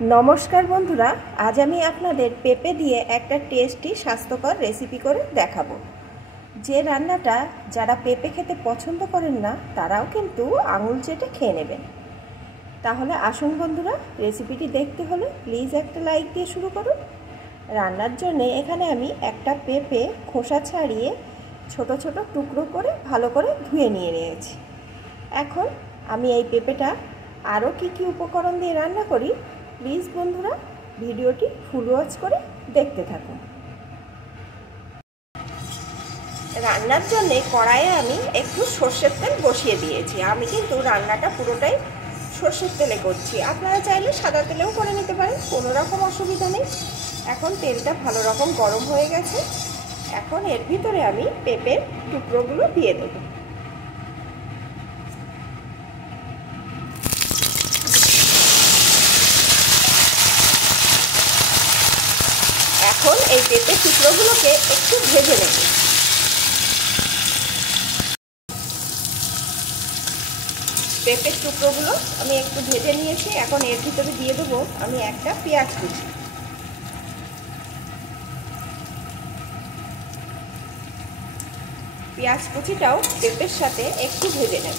নমস্কার বন্ধুরা, আজ আমি আপনাদের পেঁপে দিয়ে একটা টেস্টি স্বাস্থ্যকর রেসিপি করে দেখাবো। যে রান্নাটা যারা পেঁপে খেতে পছন্দ করেন না তারাও কিন্তু আঙুল চেটে খেয়ে নেবেন। তাহলে আসুন বন্ধুরা, রেসিপিটি দেখতে হলে প্লিজ একটা লাইক দিয়ে শুরু করুন। রান্নার জন্য এখানে আমি একটা পেঁপে খোসা ছাড়িয়ে ছোট ছোট টুকরো করে ভালো করে ধুয়ে নিয়েছি। এখন আমি এই পেঁপেটা আরও কি উপকরণ দিয়ে রান্না করি, প্লিজ বন্ধুরা ভিডিওটি ফুল ওয়াচ করে দেখতে থাকুন। রান্নার জন্য কড়াইয়ে আমি একটু সর্ষের তেল বসিয়ে দিয়েছি। আমি কিন্তু রান্নাটা পুরোটাই সর্ষের তেলে করছি, আপনারা চাইলে সাদা তেলেও করে নিতে পারেন, কোনো রকম অসুবিধা নেই। এখন তেলটা ভালো রকম গরম হয়ে গেছে। এখন এর ভিতরে আমি পেঁপের টুকরোগুলো দিয়ে দেবো। এখন এই পেঁপের টুকরোগুলোকে একটু ভেজে নেব। পেঁপের টুকরোগুলো আমি একটু ভেজে নিয়েছি। এখন এর ভিতরে দিয়ে দেবো আমি একটা পেঁয়াজ কুচি। পেঁয়াজ কুচিটাও পেঁপের সাথে একটু ভেজে নেব।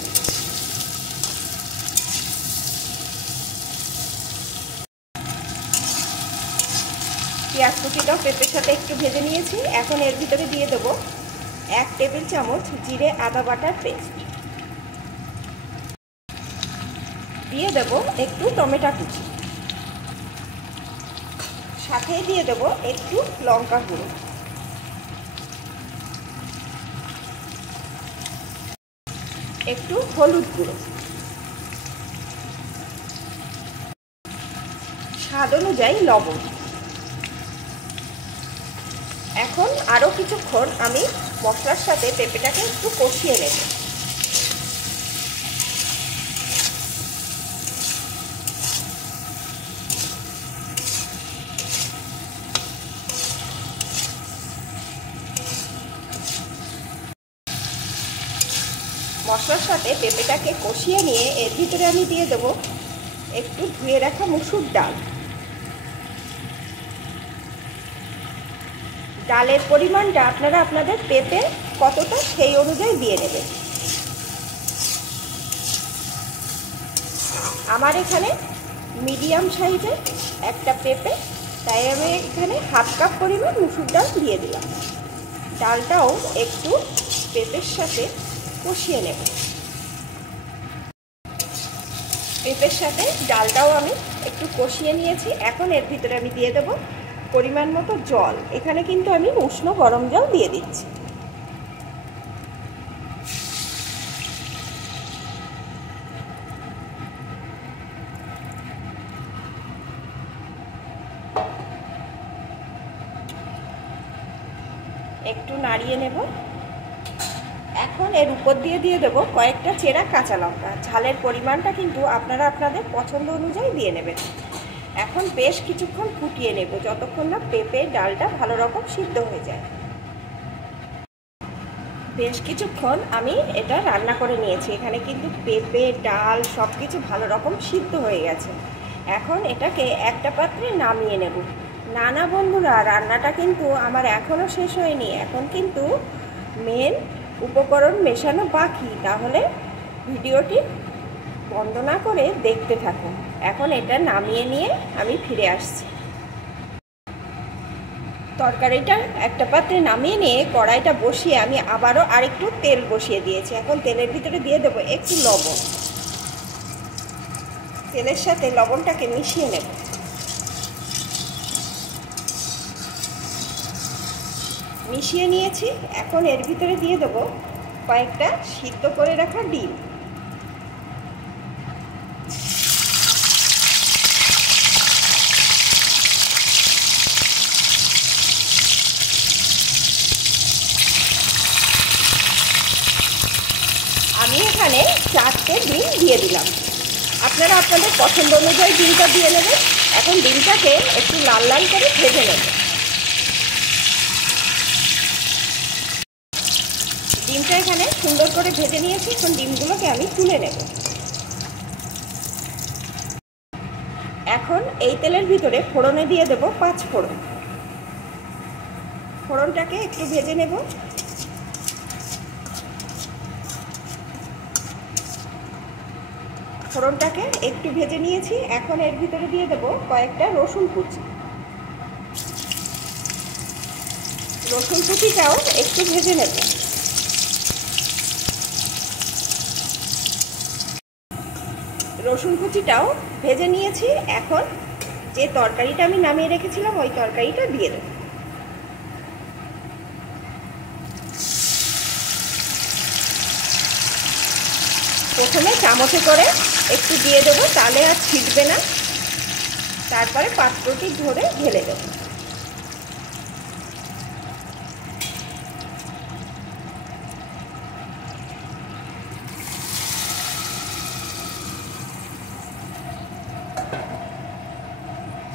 পেঁয়াজ কুচিটাও পেঁপের সাথে একটু ভেজে নিয়েছি। এখন এর ভিতরে দিয়ে দেবো 1 টেবিল চামচ জিরে আদা বাটার পেস্ট, দিয়ে দেবো একটু টমেটো কুচি, সাথে দিয়ে দেবো একটু লঙ্কা গুঁড়ো, একটু হলুদ গুঁড়ো, স্বাদ অনুযায়ী লবণ। এখন আরও কিছুক্ষণ আমি মশলার সাথে পেঁপেটাকে একটু কষিয়ে নেব। মশলার সাথে পেঁপেটাকে কষিয়ে নিয়ে এর ভিতরে আমি দিয়ে দেবো একটু ধুয়ে রাখা মুসুর ডাল। ডালের পরিমাণটা আপনারা আপনাদের পেঁপে কতটা সেই অনুযায়ী দিয়ে নেবেন। আমার এখানে মিডিয়াম সাইজের একটা পেঁপে, তাই আমি এখানে 1/2 কাপ পরিমাণ মুসুর ডাল দিয়ে দিলাম। ডালটাও একটু পেঁপের সাথে কষিয়ে নেব। পেঁপের সাথে ডালটাও আমি একটু কষিয়ে নিয়েছি। এখন এর ভিতরে আমি দিয়ে দেবো পরিমাণ মতো জল। এখানে কিন্তু আমি উষ্ণ গরম জল দিয়ে দিচ্ছি। একটু নাড়িয়ে নেব। এখন এর উপর দিয়ে দেবো কয়েকটা চেরা কাঁচা লঙ্কা। ঝালের পরিমাণটা কিন্তু আপনারা আপনাদের পছন্দ অনুযায়ী দিয়ে নেবেন। এখন বেশ কিছুক্ষণ ফুটিয়ে নেব, যতক্ষণ না পেঁপে ডালটা ভালো রকম সিদ্ধ হয়ে যায়। বেশ কিছুক্ষণ আমি এটা রান্না করে নিয়েছি। এখানে কিন্তু পেঁপে ডাল সব কিছু ভালো রকম সিদ্ধ হয়ে গেছে। এখন এটাকে একটা পাত্রে নামিয়ে নেব। না বন্ধুরা, রান্নাটা কিন্তু আমার এখনও শেষ হয়নি। এখন কিন্তু মেন উপকরণ মেশানো বাকি, তাহলে ভিডিওটি বন্ধ না করে দেখতে থাকুন। এখন এটা নামিয়ে নিয়ে আমি ফিরে আসছি। তরকারিটা একটা পাত্রে নামিয়ে নিয়ে কড়াইটা বসিয়ে আমি আবারও আরেকটু তেল বসিয়ে দিয়েছি। এখন তেলের ভিতরে দিয়ে দেবো একটু লবণ। তেলের সাথে লবণটাকে মিশিয়ে নেব। মিশিয়ে নিয়েছি। এখন এর ভিতরে দিয়ে দেবো কয়েকটা সিদ্ধ করে রাখা ডিম। আমি এখানে 4টে ডিম দিয়ে দিলাম। আপনারা আপনাদের পছন্দ অনুযায়ী ডিমটা দিয়ে নেবেন। এখন ডিমটাকে একটু লাল লাল করে ভেজে নেব। ডিমটা এখানে সুন্দর করে ভেজে নিয়েছি। এখন ডিমগুলোকে আমি তুলে নেব। এখন এই তেলের ভিতরে ফোড়নে দিয়ে দেব 5 ফোড়ন। ফোড়নটাকে একটু ভেজে নেব। ফোড়নটাকে একটু ভেজে নিয়েছি। এখন এর ভিতরে দিয়ে দেব কয়েকটা রসুন কুচি। রসুন কুচিটাও একটু ভেজে নেব। রসুন কুচিটাও ভেজে নিয়েছি। এখন যে তরকারিটা আমি নামিয়ে রেখেছিলাম ওই তরকারিটা দিয়ে দেব। প্রথমে চামচে করে একটু দিয়ে দেবো, তাহলে আর ছিটবে না। তারপরে পাত্রটি ধরে ঢেলে দেব।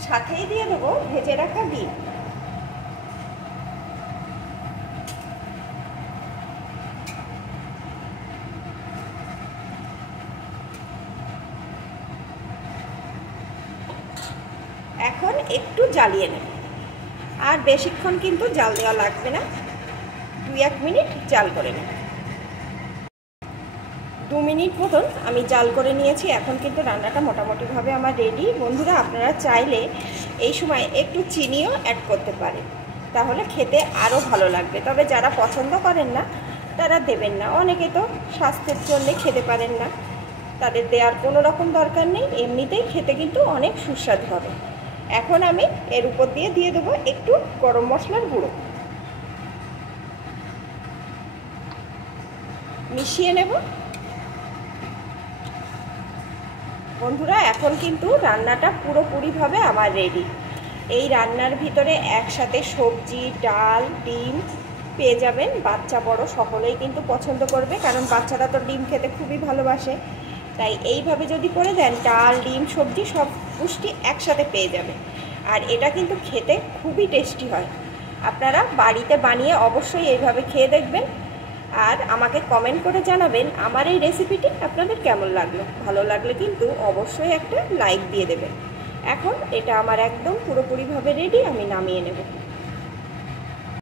সাথেই দিয়ে দেবো ভেজে রাখা ডিম। এখন একটু জ্বালিয়ে নেব। আর বেশিক্ষণ কিন্তু জাল দেওয়া লাগবে না, 2-1 মিনিট জাল করে নেব। 2 মিনিট মতন আমি জাল করে নিয়েছি। এখন কিন্তু রান্নাটা মোটামুটিভাবে আমার রেডি। বন্ধুরা, আপনারা চাইলে এই সময় একটু চিনিও অ্যাড করতে পারেন, তাহলে খেতে আরও ভালো লাগবে। তবে যারা পছন্দ করেন না তারা দেবেন না। অনেকে তো স্বাস্থ্যের জন্য খেতে পারেন না, তাদের দেওয়ার কোনো রকম দরকার নেই। এমনিতেই খেতে কিন্তু অনেক সুস্বাদু হবে। এখন আমি এর উপর দিয়ে দেবো একটু গরম মশলার গুঁড়ো। মিশিয়ে নেব। বন্ধুরা, এখন কিন্তু রান্নাটা পুরোপুরিভাবে আমার রেডি। এই রান্নার ভিতরে একসাথে সবজি, ডাল, ডিম পেয়ে যাবেন। বাচ্চা বড় সকলেই কিন্তু পছন্দ করবে, কারণ বাচ্চারা তো ডিম খেতে খুবই ভালোবাসে। তাই এইভাবে যদি করে দেন, ডাল, ডিম, সবজি সব পুষ্টি একসাথে পেয়ে যাবে। আর এটা কিন্তু খেতে খুবই টেস্টি হয়। আপনারা বাড়িতে বানিয়ে অবশ্যই এইভাবে খেয়ে দেখবেন। আর আমাকে কমেন্ট করে জানাবেন আমার এই রেসিপিটি আপনাদের কেমন লাগলো। ভালো লাগলে কিন্তু অবশ্যই একটা লাইক দিয়ে দেবেন। এখন এটা আমার একদম পুরোপুরিভাবে রেডি, আমি নামিয়ে নেব।